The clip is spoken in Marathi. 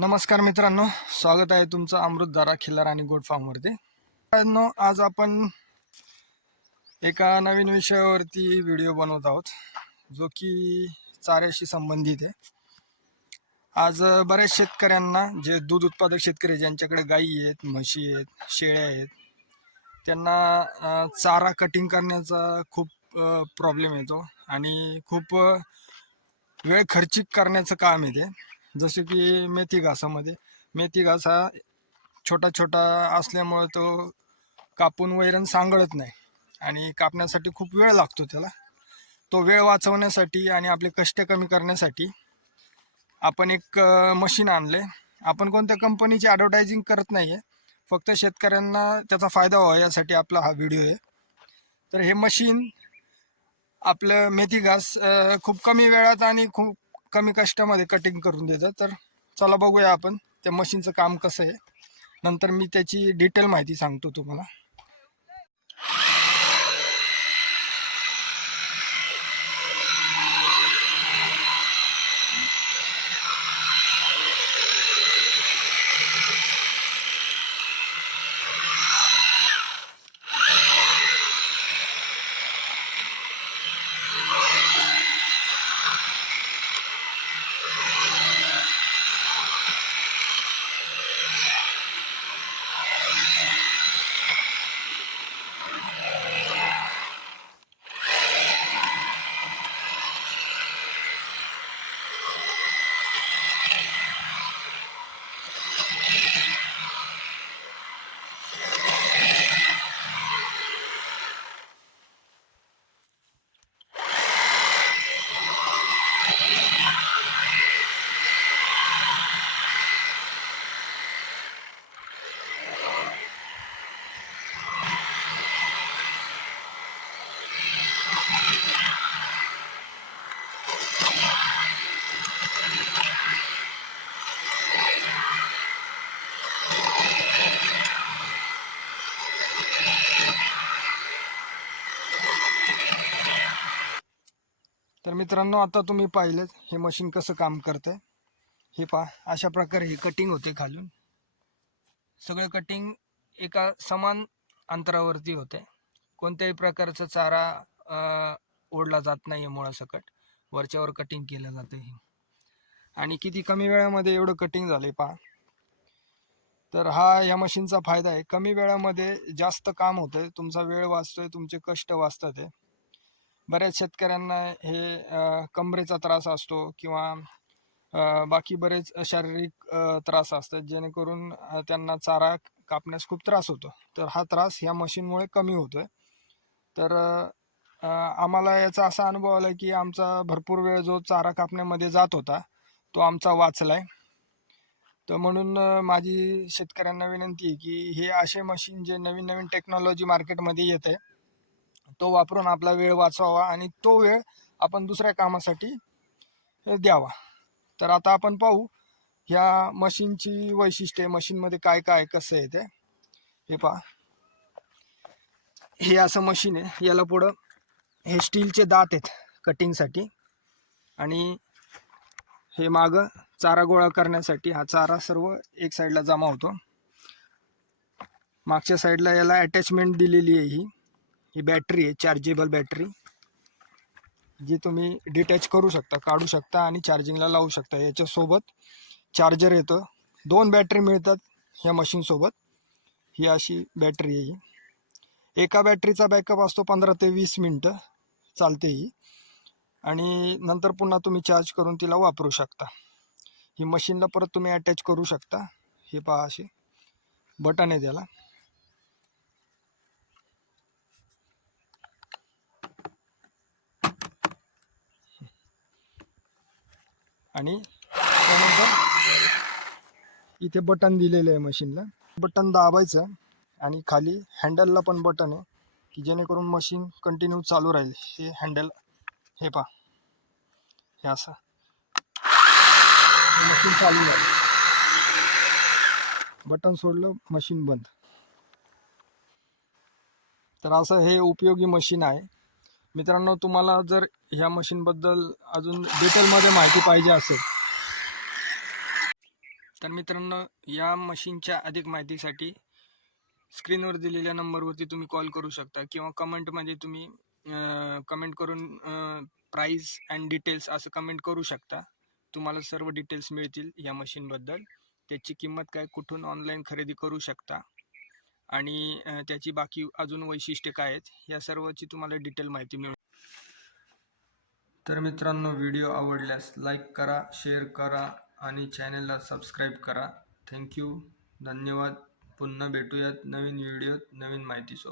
नमस्कार मित्रांनो, स्वागत आहे तुमचं अमृतधारा खिल्लार आणि गोट फार्मवरती. मित्रांनो, आज आपण एका नवीन विषयावरती व्हिडिओ बनवत आहोत, जो की चाऱ्याशी संबंधित आहे. आज बऱ्याच शेतकऱ्यांना, जे दूध उत्पादक शेतकरी ज्यांच्याकडे गायी आहेत, म्हशी आहेत, शेळ्या आहेत, त्यांना चारा कटिंग करण्याचा खूप प्रॉब्लेम येतो आणि खूप वेळ खर्चिक करण्याचं काम येते. जसे की मेथी घासामध्ये मेथी घास हा छोटा छोटा असल्यामुळे तो कापून वैरण सांगळत नाही आणि कापण्यासाठी खूप वेळ लागतो. त्याला तो वेळ वाचवण्यासाठी आणि आपले कष्ट कमी करण्यासाठी आपण एक मशीन आणले. आपण कोणत्या कंपनीची ॲडव्हर्टायझिंग करत नाही आहे, फक्त शेतकऱ्यांना त्याचा फायदा व्हावा यासाठी आपला हा व्हिडिओ आहे. तर हे मशीन आपलं मेथी घास खूप कमी वेळात आणि खूप कमी कष्टामध्ये कटिंग करून देतं. तर चला बघूया आपण त्या मशीनचं काम कसं आहे. नंतर मी त्याची डिटेल माहिती सांगतो तुम्हाला. तर मित्रांनो, आता तुम्ही पाहिलं हे मशीन कसं काम करतंय. हे पहा, अशा प्रकारे ही कटिंग होते. खालून सगळे कटिंग एका समान अंतरावरती होते. कोणत्याही प्रकारचा चारा ओढला जात नाही मुळासकट, वरच्यावर कटिंग केलं जाते. आणि किती कमी वेळामध्ये एवढं कटिंग झाले पहा. तर हा या मशीनचा फायदा आहे. कमी वेळामध्ये जास्त काम होतंय, तुमचा वेळ वाचतोय, तुमचे कष्ट वाचतात आहे. बऱ्याच शेतकऱ्यांना हे कमरेचा त्रास असतो किंवा बाकी बरेच शारीरिक त्रास असतात, जेणेकरून त्यांना चारा कापण्यास खूप त्रास होतो. तर हा त्रास ह्या मशीनमुळे कमी होतोय. तर आम्हाला याचा असा अनुभव आला की आमचा भरपूर वेळ जो चारा कापण्यामध्ये जात होता तो आमचा वाचलाय. तर म्हणून माझी शेतकऱ्यांना विनंती आहे की हे असे मशीन जे नवीन नवीन टेक्नॉलॉजी मार्केटमध्ये येते तो वापरून आपला वेळ वाचवावा आणि तो वेळ आपण दुसऱ्या कामासाठी द्यावा. तर आता आपण पाहू ह्या मशीनची वैशिष्ट्ये, मशीनमध्ये काय काय कसं आहे ते. हे पहा, हे असं मशीन आहे. याला पुढं हे स्टीलचे दात आहेत कटिंगसाठी आणि हे मागं चारा गोळा करण्यासाठी. हा चारा सर्व एक साईडला जमा होतो. मागच्या साईडला याला अटॅचमेंट दिलेली आहे. ही बॅटरी आहे, चार्जेबल बॅटरी, जी तुम्ही डिटॅच करू शकता, काढू शकता आणि चार्जिंगला लावू शकता. याच्यासोबत चार्जर येतं. 2 बॅटरी मिळतात ह्या मशीनसोबत. ही अशी बॅटरी आहे. एका बॅटरीचा बॅकअप असतो 15 ते 20 मिनटं चालते ही, आणि नंतर पुन्हा तुम्ही चार्ज करून तिला वापरू शकता. ही मशीनला परत तुम्ही अटॅच करू शकता. हे पहा, असे बटन आहे त्याला. आणि त्यानंतर इथे बटन दिलेलं आहे मशीनला. बटन दाबायचं आणि खाली हँडलला पण बटन आहे की जेणेकरून मशीन कंटिन्यू चालू राहील. हे हँडल, हे पहा, हे असं मशीन चालू आहे. बटन सोडलं मशीन बंद. तर असं हे उपयोगी मशीन आहे. मित्रांनो, तुम्हाला जर ह्या मशीनबद्दल अजून डिटेलमध्ये माहिती पाहिजे असेल तर मित्रांनो, या मशीनच्या अधिक माहितीसाठी स्क्रीनवर दिलेल्या नंबरवरती तुम्ही कॉल करू शकता किंवा कमेंटमध्ये तुम्ही कमेंट करून प्राईस अँड डिटेल्स असं कमेंट करू शकता. तुम्हाला सर्व डिटेल्स मिळतील या मशीनबद्दल. त्याची किंमत काय, कुठून ऑनलाईन खरेदी करू शकता आणि त्याची बाकी अजून वैशिष्ट्ये काय आहेत, या सर्वची तुम्हाला डिटेल माहिती मिळेल. तर मित्रांनो, व्हिडिओ आवडल्यास लाईक करा, शेअर करा आणि चॅनलला सबस्क्राईब करा. थँक्यू, धन्यवाद. पुन्हा भेटूयात नवीन व्हिडिओत नवीन माहितीसोबत.